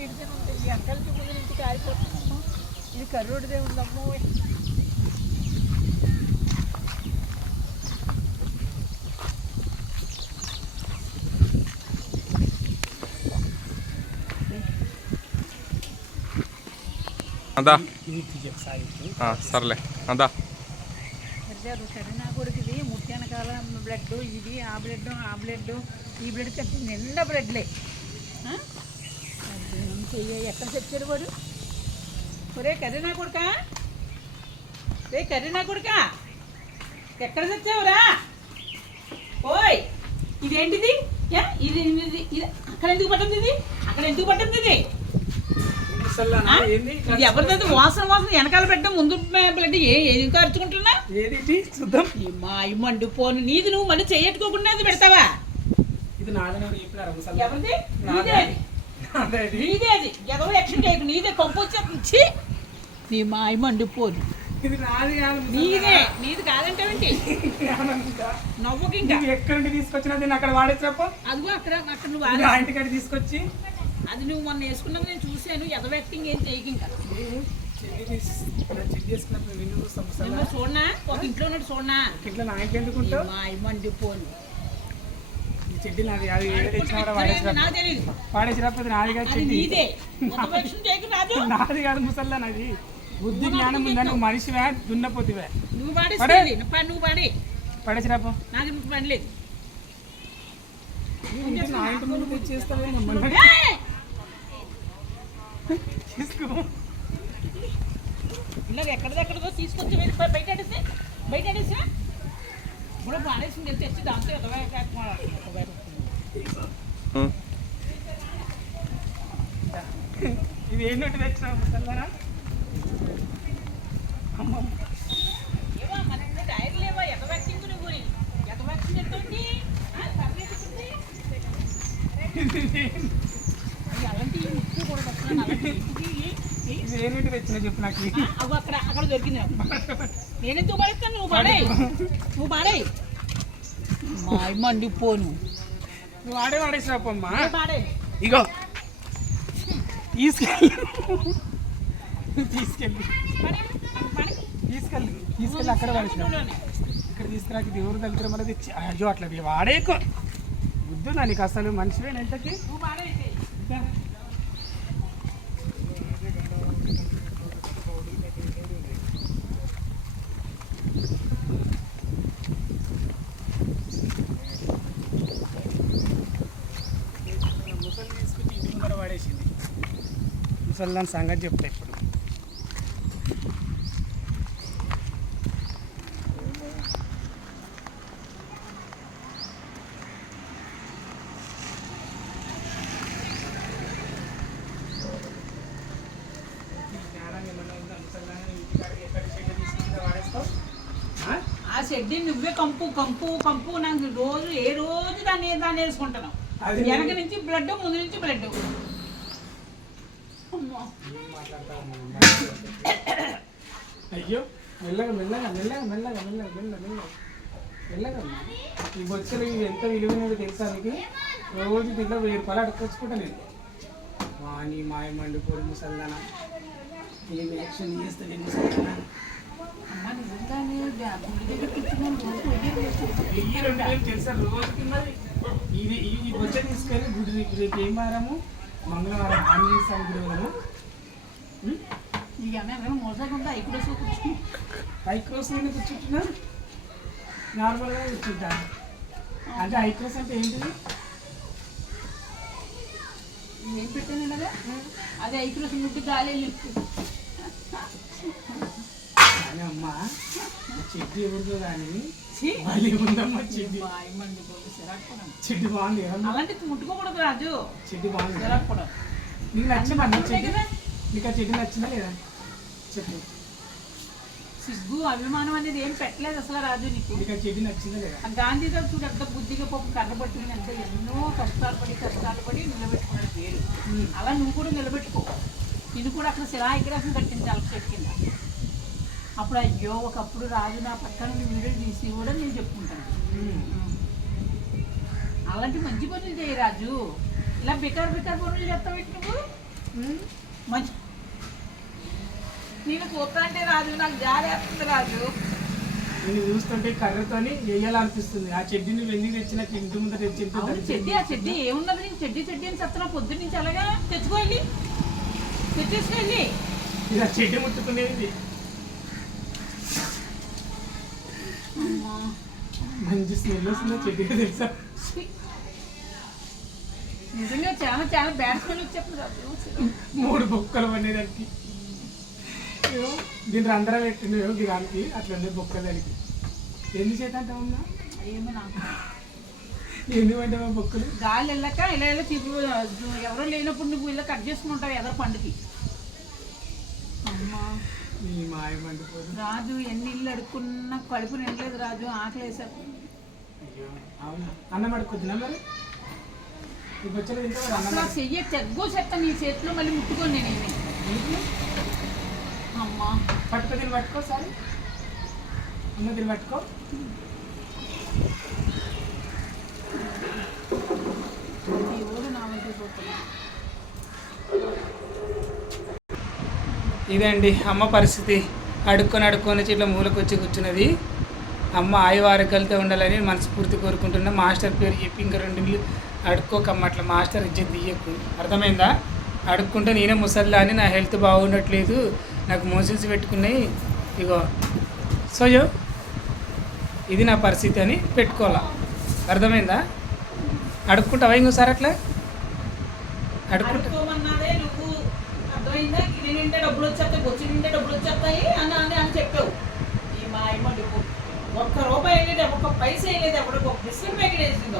ఈడితే ఉంటుంది వెనకాల ముందు నుంచి కారిపోతుందమ్మా. ఇది కర్రోడిదే ఉందమ్మో. అదా సర్లే అదా సరే నా కొడుకు ఇది ముట్టి వెనకాల బ్లడ్, ఇది ఆ బ్లడ్ ఈ బ్లడ్ కట్టి నిండా బ్లడ్లే. చెయ్యి ఎక్కడ తెచ్చాడు వాడు? ఒరే కర్రీ నా కొడుకా, రే కర్రీ నా కొడుకా, ఎక్కడ తెచ్చావురా? ఓయ్ ఇదేంటిది? ఇది ఇది అక్కడ ఎందుకు పట్టింది? ఇది అక్కడ ఎందుకు పట్టింది? ఇది ఎవరిది? వాసన వెనకాల బ్లడ్ ముందు బ్లడ్ ఏది ఖర్చుకుంటున్నా? చూద్దాం. మా మండిపోను నీది, నువ్వు మళ్ళీ చెయ్యట్టుకోకుండా అది పెడతావా? ఎవరిది? నీదే అది. ఎవరు యాక్షన్ చేయకు, నీదే కొంపు వచ్చి నీ మా మండిపోదు. నీదే, నీది కాదంటావేంటి? నవ్వుకి ఇంకా ఎక్కడ తీసుకొచ్చినా అక్కడ వాడేసినప్ప అదిగో అక్కడ అక్కడ నువ్వు ఇంటికాడ తీసుకొచ్చి అది నువ్వు మొన్న వేసుకున్నది నేను చూశాను. ఎదవ యాక్టింగ్ ఏం చేయకు ఇంకా. చూడనా ఒక ఇంట్లో ఉన్నట్టు చూడనా? ఇట్లా నా ఇంట్లో ఎందుకుంటావు? మా మండిపోను చెడ్డి నాది. అది వాడేసినప్పుడు నాది కాదు, చెడ్డి నాది కాదు ముసల్లా. నాది బుద్ధి జ్ఞానం ఉందా? నువ్వు మనిషివా దున్నపోతివా? నువ్వు పాడేసి నువ్వు పాడి పడేసిరాపో. నాకు పని లేదు. నా ఇంటి ముందు తెచ్చేస్తావే తీసుకో. ఇలా ఎక్కడిదెక్కడిదో తీసుకొచ్చి బయట ఆడేసి ఇప్పుడు పాడేసి తెచ్చి దాంతో ఇది ఏం నోటి తెచ్చినా ముసల్లారా? ఏవా మన డైరీ లేవా? ఎద వ్యాక్సింగ్ నువ్వు ఎద వ్యాక్సింగ్ ఎట్టుంది? అలాంటి ముక్కు కూడా ఏంటి తెచ్చిన చెప్పు నాకు. అవి అక్కడ అక్కడ దొరికింది. నేనెందుకు పడేస్తాను? నువ్వు పాడే మా మండిపోను. నువ్వు వాడేసిరాపమ్మా. పాడే ఇగో తీసుకెళ్ళి అక్కడ పడేసిన. ఇక్కడ తీసుకురాకి దేవుడు దగ్గర మళ్ళీ తెచ్చి అయ్యో అట్లా వాడేకు బుద్ధుందా నీకు? అసలు మనిషివే ఎంతకి? ముసలి తీసుకుని ఇంటి ముందర వాడేసింది. ముసలి దాని సంగతి చెప్తా ఇప్పుడు. ఆ షెడ్డి నువ్వే కంపు కంపు కంపు. నాకు రోజు ఏ రోజు దాన్ని వేసుకుంటాను. వెనక నుంచి బ్లడ్, ముందు నుంచి బ్లడ్. అయ్యో మెల్లగా మెల్లగా మెల్లగా మెల్లగా మెల్లగా మెల్లగా మెల్లగా మెల్లగా. ఈ బొచ్చలు ఇవి ఎంత విలువైనవి తెలుసా నీకు? రోజు దీంట్లో 1000 రూపాయలు అడుక్కొచ్చుకుంటా నేను. నీ మాయ మండిపోయి ముసల్దానా, ఏం యాక్షన్ చేస్తుంది ముసల్దానా? 1000-2000 తెలుసా రోజుకి? మరి ఇది ఈ బొచ్చ తీసుకొని గుడి రేపు ఏం వారము? మంగళవారం ఆంజనేయ స్వామి గుడి వదము. ఐక్రోస్ నేను కూర్చుంటున్నా, నార్మల్గా కూర్చుంటాను. అంటే ఐక్రోస్ అంటే ఏంటిది? ఏం పెట్టాను కదా, అదే ఐక్రోస్ ముట్టి గాలి కానీ అమ్మా చెడ్డి ఎవరిదో కానీ మళ్ళీ ఉందమ్మా చెడ్డి. చెడ్డి బాగుంది కదా? అలాంటి ముట్టుకోకూడదు రాజు. చెడ్డి బాగుంది. నీకు నచ్చిందా? చెడ్డి నీకు ఆ చెడ్డి నచ్చిందా లేదా చెప్పు. సిగ్గు అభిమానం అనేది ఏం పెట్టలేదు అసలు రాజు నీకు. నీకు ఆ చెడ్డి నచ్చిందా లేదా? గాంధీ గారు చూడు ఎంత బుద్ధిగా పాపం కర్ర పట్టుకుని ఎంత ఎన్నో కష్టాలు పడి నిలబెట్టుకున్నాడు పేరు. అలా నువ్వు కూడా నిలబెట్టుకో. ఇది కూడా అక్కడ శిలాగ్రాసం కట్టించాలి చెట్టు కింద. అప్పుడు అయ్యో ఒకప్పుడు రాజు నా పక్కన వీడియో తీసి కూడా నేను చెప్పుకుంటాను. అలాంటి మంచి పనులు చేయి రాజు. ఇలా బికార్ పనులు చెప్తావు నువ్వు. మంచి నేను చూస్తా అంటే రాజు నాకు జాలి వేస్తుంది రాజు. నేను చూస్తుంటే కర్రతోని వేయాలనిపిస్తుంది. ఆ చెడ్డీని వెండికి తెచ్చిన ఇంటి ముందు తెచ్చి అవును చెడ్డీ, ఆ చెడ్డీ ఏమున్నది? నేను చెడ్డీ చెడ్డీ అని చెప్తున్నా పొద్దున్న నుంచి. అలాగా తెచ్చుకో వెళ్ళి, తెచ్చేసుకోండి. ఇది ఆ చెడ్డీ ముట్టుకునేది. అమ్మా మంచి స్మెల్ వస్తుంది చెడ్డీగా తెలుసా. నిజంగా చాలా చాలా బ్యాడ్ స్మెల్ వచ్చేప్పుడు రాజు. 3 బొక్కలు పడేదానికి దీని రంధ్రం పెట్టిండు దానికి అట్లా ఉండే బొక్కలు దానికి. ఎందుకు చేత అంటామన్నా? ఏమో నాకు ఎందుకంటే మా బొక్కలు గాలి వెళ్ళాక ఇలా ఇలా తీపి ఎవరో లేనప్పుడు నువ్వు ఇలా కట్ చేసుకుంటావు ఎదర పండుకి. అమ్మా నీ మాయ మండిపోదు రాజు, ఎన్ని ఇల్లు అడుక్కున్నా కడుపు నిండలేదు రాజు, ఆకలి వేసారు. అయ్యో అవునా, అన్నం అడుక్కొద్దునా మరి? ఈ బొచ్చలు తింటే మరి అన్నం అసలు చెయ్యి తెగ్గో చెత్త నీ చేతిలో మళ్ళీ ముట్టుకోను నేనేమి. అమ్మా పట్టుకో, దీన్ని పట్టుకో సారి. అమ్మ దీన్ని పట్టుకో. ఈ ఊరు నా వంటి పోతుంది. ఇదండి అమ్మ పరిస్థితి. అడుక్కొని ఇట్లా మూలకు వచ్చి కూర్చున్నది. అమ్మ ఆయువారోగ్యాలతో ఉండాలని మనస్ఫూర్తి కోరుకుంటున్నా. మాస్టర్ పేరు చెప్పి ఇంకా 2 ఇల్లు అడుక్కోకమ్మ, అట్లా మాస్టర్ ఇజ్జత్ తీయకు, అర్థమైందా? అడుక్కుంటే నేనే ముసల్లా అని, నా హెల్త్ బాగుండట్లేదు, నాకు మోషన్స్ పెట్టుకున్నాయి, ఇగో సోయో ఇది నా పరిస్థితి అని పెట్టుకోవాలా, అర్థమైందా? అడుక్కుంటావా ఇంకోసారి అట్లా? అడుక్కోమన్నాదే నువ్వు, అర్థమైందా? గిన్నె నింటే డబ్బులు వచ్చేస్తాయి, బొచ్చు నింటే డబ్బులు వచ్చేస్తాయి అని చెప్పావు. ఈ మా అమ్మ ఒక్క రూపాయి వెళ్ళేది, ఒక్క పైసా వెళ్ళేది, అప్పుడు ఒక బిస్కెట్ ప్యాకెట్ వేసింది.